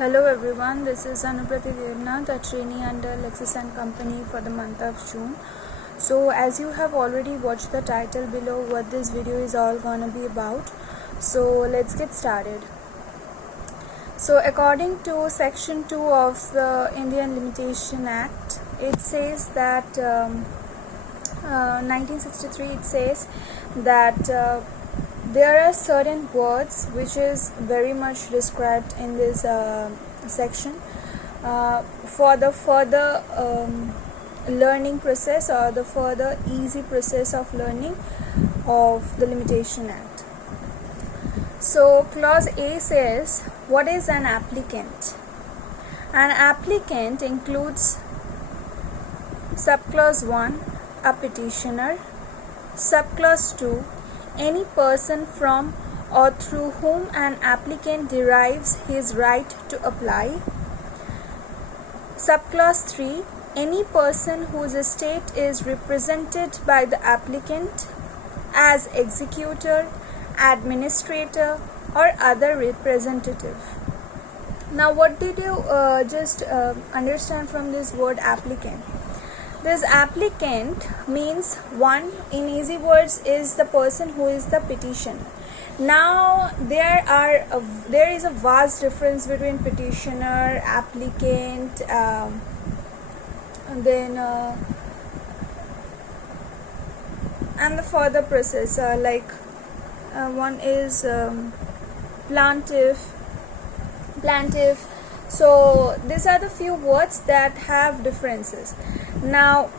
Hello everyone, this is Anuprati Devnath, a trainee under Lexis & Company for the month of June. So as you have already watched the title below what this video is all gonna be about, so let's get started. So according to section 2 of the Indian Limitation Act, it says that 1963 it says that there are certain words which is very much described in this section for the further learning process or the further easy process of learning of the Limitation Act. So clause A says, what is an applicant? An applicant includes subclause 1, a petitioner, subclause 2, any person from or through whom an applicant derives his right to apply. Subclause 3, any person whose estate is represented by the applicant as executor, administrator, or other representative. Now, what did you just understand from this word applicant? This applicant means, one, in easy words, is the person who is the petitioner. Now there is a vast difference between petitioner, applicant, and the further process one is plaintiff. So these are the few words that have differences. Now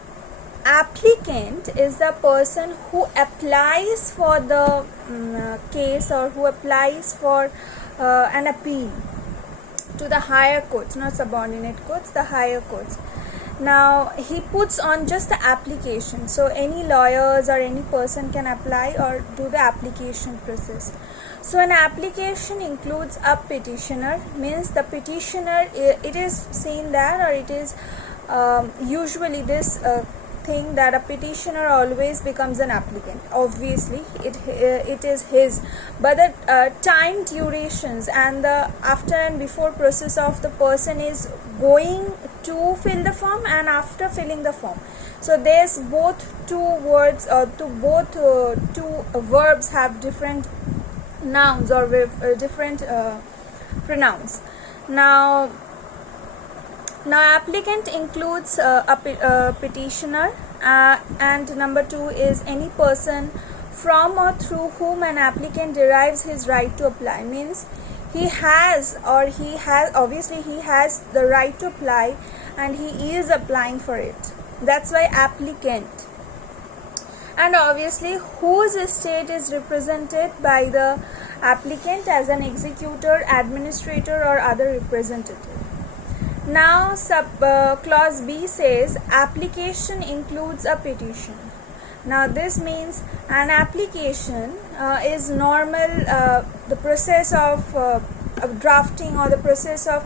applicant is the person who applies for the case or who applies for an appeal to the higher courts, not subordinate courts, the higher courts. Now he puts on just the application, so any lawyers or any person can apply or do the application process. So an application includes a petitioner, means the petitioner, it is seen that, or it is usually this thing that a petitioner always becomes an applicant. Obviously it is his, but the time durations and the after and before process of the person is going to fill the form and after filling the form. So there's both two words or two verbs have different nouns or different pronouns. Now applicant includes a petitioner, and number 2 is any person from or through whom an applicant derives his right to apply, means he has the right to apply and he is applying for it. That's why applicant. And obviously whose estate is represented by the applicant as an executor, administrator, or other representative. Now clause B says application includes a petition. Now this means an application is normal, the process of drafting, or the process of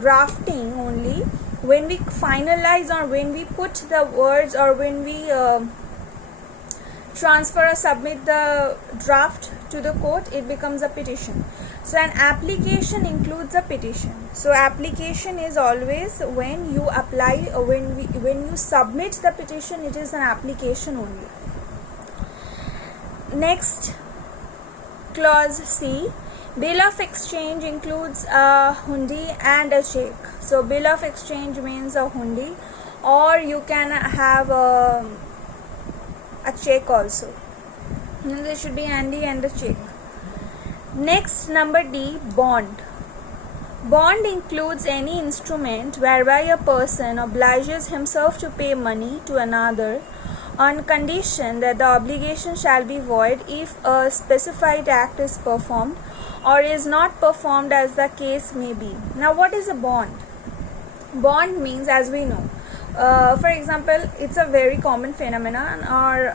drafting only when we finalize or when we put the words or when we transfer or submit the draft to the court, it becomes a petition. So an application includes a petition. So application is always when you apply or when you submit the petition, it is an application only. Next, clause C, bill of exchange includes a hundi and a check. So bill of exchange means a hundi, or you can have a check also. There should be handy and a check. Next, number D, bond. Bond includes any instrument whereby a person obliges himself to pay money to another on condition that the obligation shall be void if a specified act is performed or is not performed, as the case may be. Now what is a bond? Bond means, as we know, for example, it's a very common phenomenon, or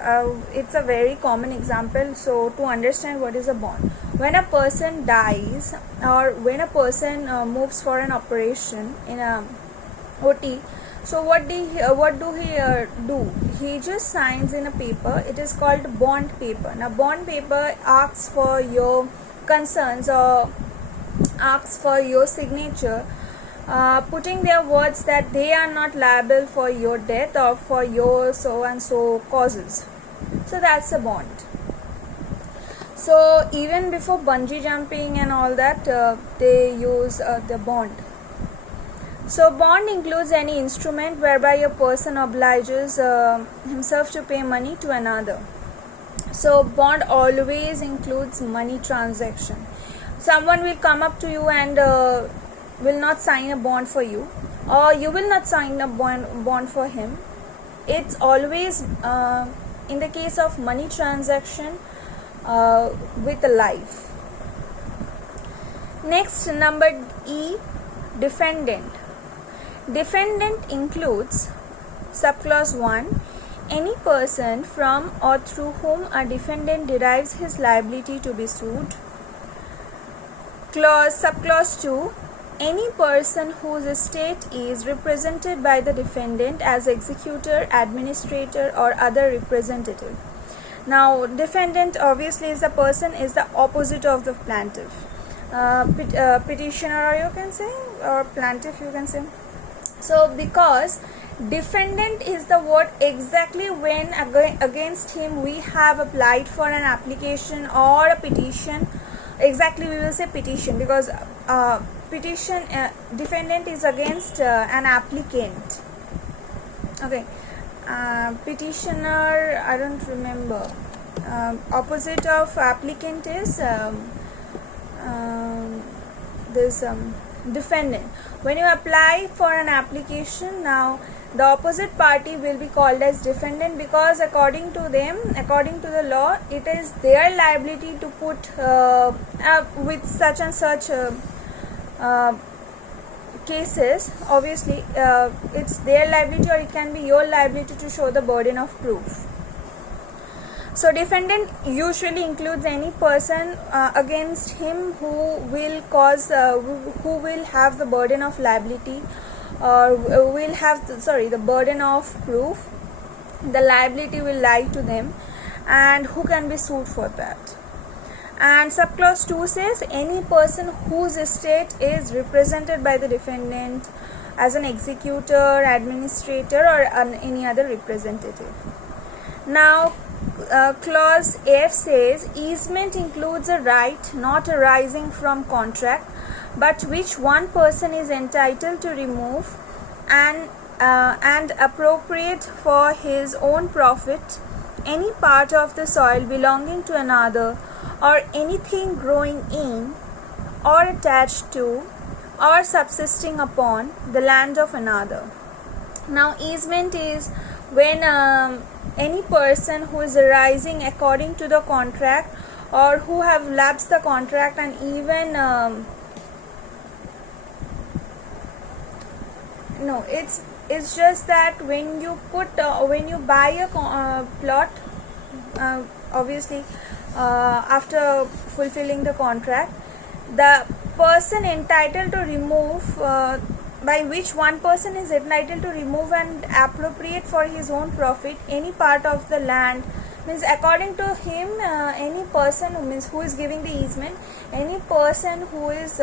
it's a very common example. So to understand what is a bond, when a person dies or when a person moves for an operation in a OT, so what do he do? He just signs in a paper. It is called bond paper. Now bond paper asks for your concerns or asks for your signature, putting their words that they are not liable for your death or for your so and so causes. So that's a bond. So even before bungee jumping and all that, they use the bond. So bond includes any instrument whereby a person obliges himself to pay money to another. So bond always includes money transaction. Someone will come up to you and will not sign a bond for you, or you will not sign a bond for him. It's always in the case of money transaction with a life. Next, number E, defendant. Defendant includes subclause 1, any person from or through whom a defendant derives his liability to be sued. Subclause 2, any person whose estate is represented by the defendant as executor, administrator or other representative. Now defendant obviously is the opposite of the plaintiff. Petitioner, or you can say, or plaintiff you can say. So because defendant is the word exactly when against him we have applied for an application or a petition, exactly we will say petition, because defendant is against an applicant. Okay, petitioner, I don't remember. Opposite of applicant is defendant. When you apply for an application, now the opposite party will be called as defendant, because according to them, according to the law, it is their liability to put with such and such cases. Obviously it's their liability, or it can be your liability to show the burden of proof. So defendant usually includes any person against him who will have the burden of liability, or will have the burden of proof. The liability will lie to them, and who can be sued for that. And subclause 2 says any person whose estate is represented by the defendant as an executor, administrator or any other representative. Now clause F says easement includes a right not arising from contract, but which one person is entitled to remove and appropriate for his own profit any part of the soil belonging to another, or anything growing in or attached to or subsisting upon the land of another. Now easement is when any person who is arising according to the contract, or who have lapsed the contract, and even no, it's just that when you buy a plot, obviously after fulfilling the contract, the person entitled to remove by which one person is entitled to remove and appropriate for his own profit any part of the land, means according to him, any person who is giving the easement, any person who is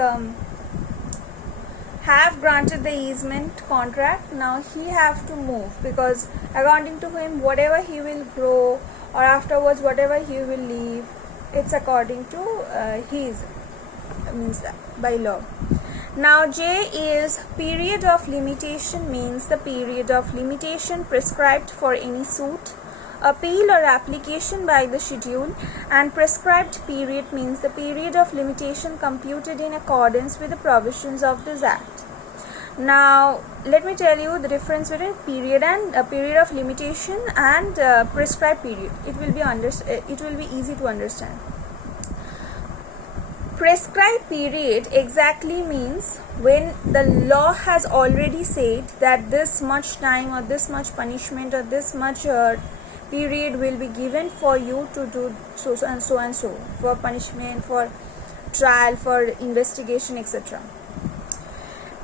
have granted the easement contract, now he have to move, because according to him, whatever he will grow or afterwards whatever he will leave, it's according to his, means by law. Now J is period of limitation, means the period of limitation prescribed for any suit, appeal or application by the schedule, and prescribed period means the period of limitation computed in accordance with the provisions of this act. Now let me tell you the difference between period and period of limitation and prescribed period. It will be easy to understand. Prescribed period exactly means when the law has already said that this much time or this much punishment or this much period will be given for you to do so and so and so, for punishment, for trial, for investigation, etc.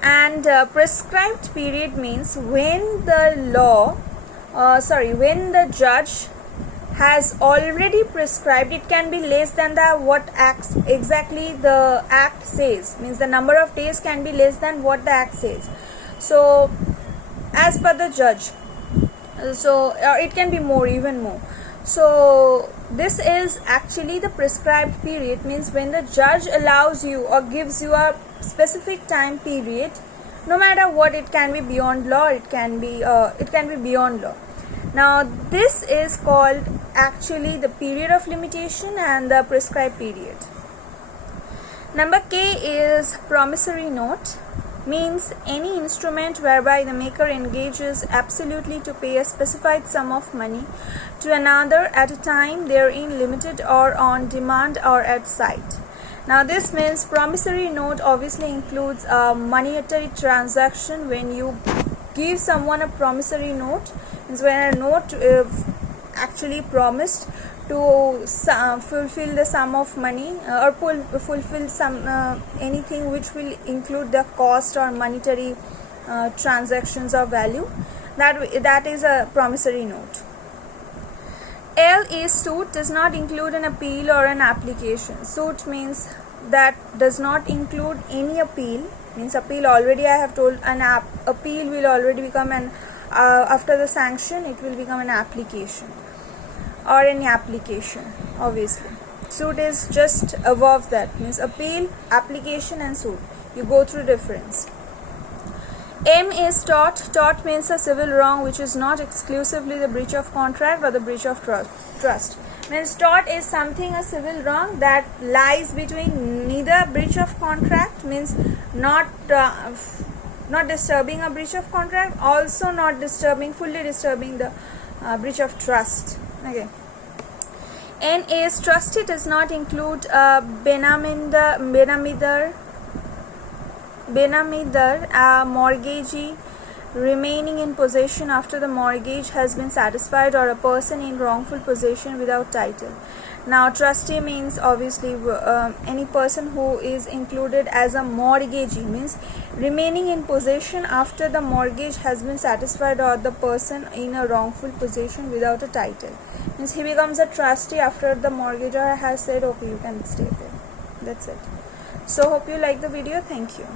And prescribed period means when the judge has already prescribed, it can be less than the what acts exactly the act says, means the number of days can be less than what the act says. So as per the judge, so it can be more, even more. So this is actually the prescribed period, means when the judge allows you or gives you a specific time period, no matter what, it can be beyond law, it can be beyond law. Now this is called actually the period of limitation and the prescribed period. Number K is promissory note, means any instrument whereby the maker engages absolutely to pay a specified sum of money to another at a time therein limited or on demand or at sight. Now this means promissory note obviously includes a monetary transaction. When you give someone a promissory note, means when a note actually promised to fulfill the sum of money or fulfill some anything which will include the cost or monetary transactions or value, that is a promissory note. L is suit, does not include an appeal or an application. Suit means that does not include any appeal, means appeal already I have told, an appeal will already become an after the sanction it will become an application or any application. Obviously suit is just above that, means appeal, application and suit, you go through difference. M is tort. Tort means a civil wrong which is not exclusively the breach of contract or the breach of trust. Means tort is something, a civil wrong that lies between neither breach of contract, means not disturbing a breach of contract, also not fully disturbing the breach of trust. Okay. N is trustee, does not include benamidar, a mortgagee remaining in possession after the mortgage has been satisfied, or a person in wrongful possession without title. Now trustee means obviously any person who is included as a mortgagee, means remaining in possession after the mortgage has been satisfied, or the person in a wrongful possession without a title, means he becomes a trustee after the mortgagor has said okay you can stay there. That's it. So hope you like the video. Thank you.